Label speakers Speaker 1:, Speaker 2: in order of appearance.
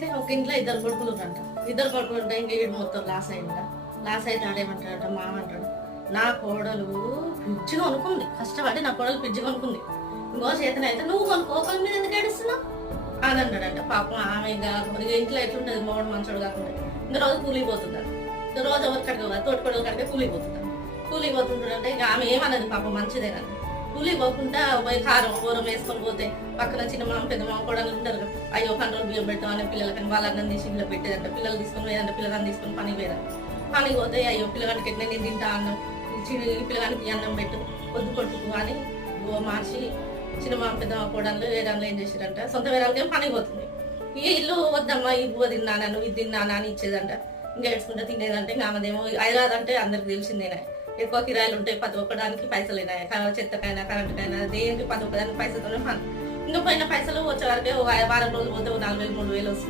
Speaker 1: అంటే ఒక ఇంట్లో ఇద్దరు కొడుకులు అంట ఇద్దరు కొడుకులు ఉంటాయి ఇంక ఈడు మొత్తం లాస్ అయిందా? లాస్ అయితే ఆడేమంటాడట మామ అంటాడు. నా కోడలు ఫ్రిడ్జ్ కొనుక్కుంది. కష్టపడి నా కోడలు ఫ్రిడ్జ్ కొనుక్కుంది. ఇంకో చేతన అయితే నువ్వు కొనుక్కోకల మీద ఎందుకు ఏడుస్తున్నావు? అని అన్నాడంట పాపం ఆమె ఇంకా ఇక ఇంట్లో ఎట్లుంటది? మోడు మంచోడు కాకుండా ఇంకా రోజు కూలిపోతుందంట ఇంకా రోజు ఎవరు కడగ తోటి కొడుకు కడిగే కూలిపోతుందంట కూలిపోతుంటాడంటే ఇంకా ఆమె ఏమన్నది? పాపం మంచిదే కూలి పోకుండా పోయి కారం కూరం వేసుకొని పోతే పక్కన చిన్న మామ పెద్ద మామ కూడా ఉంటారు కదా, అయ్యో కంట్రోల్ బియ్యం పెట్టాం అనే పిల్లలకని వాళ్ళ అన్నం తీసి ఇంట్లో పెట్టేదంట. పిల్లలు తీసుకొని పోయేదంట పిల్లలని తీసుకొని పని పోయేదంట. పని పోతే అయ్యో పిల్లగానికి ఎట్లా నేను తింటా అన్నం? చిన్న పిల్లగానికి అన్నం పెట్టు పొద్దు కొట్టుకు అని మార్చి చిన్న మామ పెద్ద మామ కోడళ్ళు వేరే ఏం చేసారంట. సొంత వేరాలకి పని పోతుంది. ఈ ఇల్లు వద్దమ్మా ఈ బువ్వ నువ్వు ఇది తిన్నానా అని ఇచ్చేదంట. ఇంకా ఏడ్చుకుంటే తినేదంటే. ఇంకా ఆమెదేమో హైదరాబాద్ అంటే అందరికి తెలిసిందేనే ఎక్కువ కిరాయిలు ఉంటాయి ప్రతి ఒక్కడానికి పైసలు అయినాయి చెత్తకైనా కరెంటుకైనా దేనికి ప్రతి ఒక్కదానికి పైసలతోనే పని. ఇంకా పోయిన పైసలు వచ్చే వరకే వారం రోజులు పోతే నాలుగు వేలు మూడు వేలు వస్తుంటాయి.